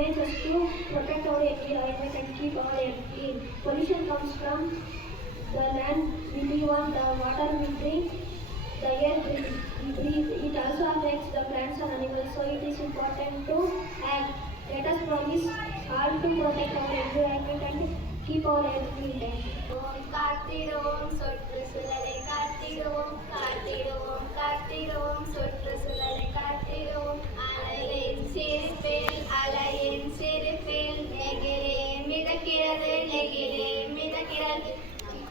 ways is to protect our environment and keep our air clean. Pollution comes from the land we live on, the water we drink, the air we breathe. It also affects the plants and animals, so it is important to act. Let us promise all to protect our environment and keep our air clean. காத்திடுவோம் சுற்றுச்சூழலை காத்திடுவோம் காத்திடுவோம் காத்திடுவோம் சுற்றுச்சூழலை காத்திடுவோம் அலையின் சிரிப்பில் அலையின் சிரிப்பில் நெகிழே மிதக்கிறது நெகிழே மிதக்கிறது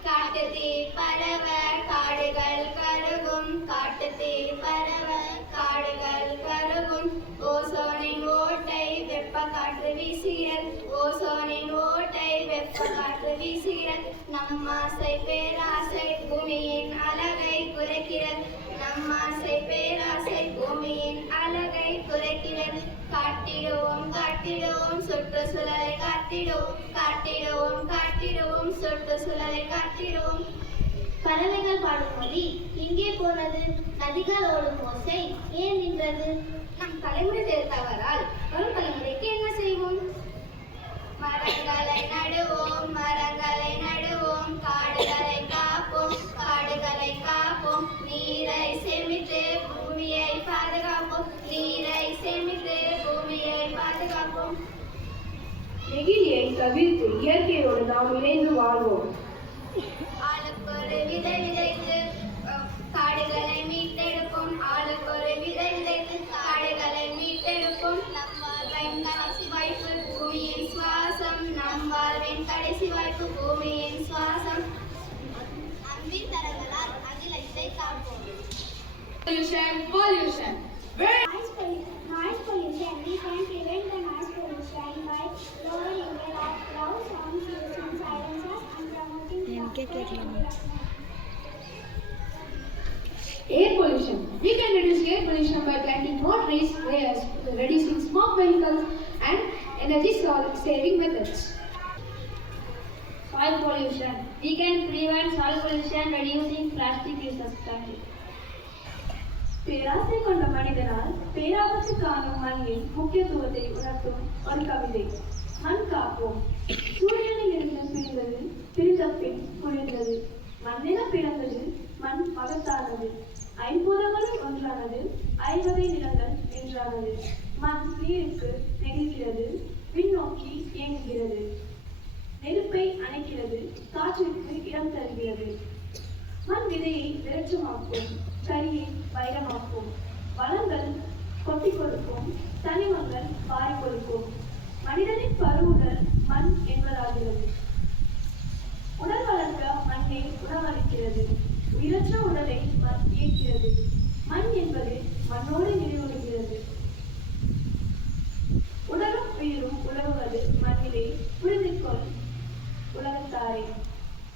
காட்டுத்தீ பரவ காடுகள் கருகும் காட்டுத்தீ பரவ காடுகள் கருகும் ஓசோனின் ஓட்டை வெப்ப காற்று வீசுகிறது ஓசோனின் ஓட்டை வெப்ப காற்று வீசுகிறது நம்மாசை பேராசை பூமியின் அழகை குறைக்கிறது நம்மாசை பேராசை பூமியின் அழகை குறைக்கிறது காட்டிடுவோம் காட்டிடுவோம் சுற்றுச்சூழலை காத்திடுவோம் காட்டிடுவோம் காட்டிடுவோம் சுற்றுச்சூழலை காத்திடுவோம். பறவைகள் பாடும் மொழி எங்கே போனது? நதிகள் ஓடும் ஓசை ஏன் நின்றது? நம் தலைமுறை செய்த தவறால் வரும் தலைமுறைக்கு என்ன செய்வோம்? மரங்களை நடுவோம் மரங்களை நடுவோம் காடுகளை காப்போம் காடுகளை காப்போம் நீரை சேமித்து பூமியை பாதுகாப்போம் நீரை சேமித்து பூமியை பாதுகாப்போம். நெகிழியை தவிர்த்து இயற்கையோடு நாம் இணைந்து வாழ்வோம். ஆளுக்கொரு விதை விதைத்து காடுகளை மீட்டெடுப்போம் ஆளுக்கொரு விதை விதைத்து காடுகளை மீட்டெடுப்போம். நம் வாழ்வின் கடைசி வாய்ப்பு பூமியின் சுவாசம் நம் வாழ்வின் கடைசி வாய்ப்பு பூமியின் சுவாசம். அன்பின் தரங்களால் அகிலத்தை காப்போம். Pollution. Noise pollution. We can prevent the noise pollution by lowering the loud sounds, using silencers, and promoting Air pollution. We can reduce air pollution by planting more trees, reducing smoke vehicles, and energy-saving methods. Soil pollution. We can prevent soil pollution reducing plastic uses. பேராசை கொண்ட மனிதனால் பேராபத்து காணும் மண்ணின் முக்கியத்துவத்தை உணர்த்தும் ஒரு கவிதை. மண் காப்போம். சூரியனில் இருந்து பிரிந்தது பிரிந்த பின் குளிர்ந்தது மண்ணென பிறந்தது மண் மகத்தானது ஐம்பூதங்களும் ஒன்றானது ஐவகை நிலங்கள் என்றானது மண் நீருக்கு நெகிழ்கிறது விண்ணோக்கி இயங்குகிறது நெருப்பை அணைக்கிறது காற்றிற்கு இடம் தருகிறது மண் விதையை விரட்சமாக்கும் கரியை வைரமாக்கும் வளங்கள் கொட்டி கொடுக்கும் தனிமங்கள் வாரி கொடுக்கும் மனிதனின் பருவுடல் மண் என்பதாகிறது. உடல் வளர்க்க மண்ணை உணவளிக்கிறது உயிரற்ற உடலை மண் இயக்கிறது மண் என்பது மண்ணோடு நிறைவுறுகிறது. உடலும் உயிரும் உலகுவது மண்ணிலே புரிந்துகொள் உலகத்தாரே.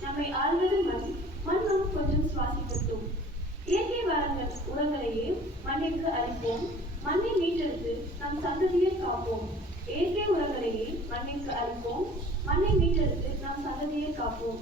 நம்மை ஆள்வது மண் மண்ணும் கொஞ்சம் சுவாசிக்கட்டும். இயற்கை வளங்கள் உரங்களையே மண்ணிற்கு அளிப்போம் மண்ணை மீட்டெடுத்து நம் சந்ததியை காப்போம். இயற்கை உரங்களையே மண்ணிற்கு அளிப்போம் மண்ணை மீட்டெடுத்து நம் சந்ததியை காப்போம்.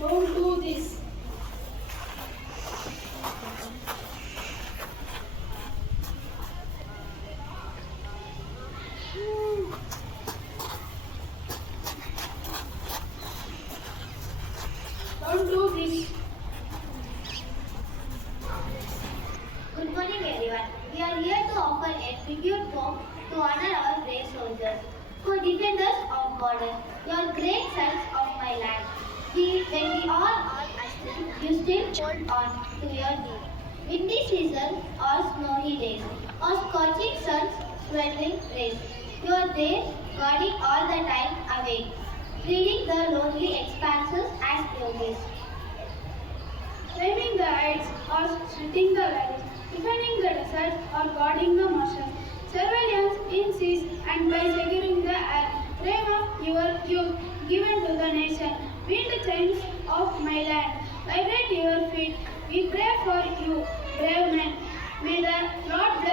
Don't do this. Don't do this. Good morning everyone. We are here to offer a tribute poem to honor our brave soldiers who defend us of borders. You are great sons of my land. When we all are asleep, you still hold on to your knee. Windy season or snowy days or scorching sun's sweltering rays, you are there guarding all the time awake, reading the lonely expanses as yogis. Climbing the heights or splitting the valleys, defending the deserts or guarding the marshes, several in seas and by securing the air. Rain of your youth, given to the nation. Wind chimes of my land, vibrate your feet. We pray for you, brave men. May the Lord bless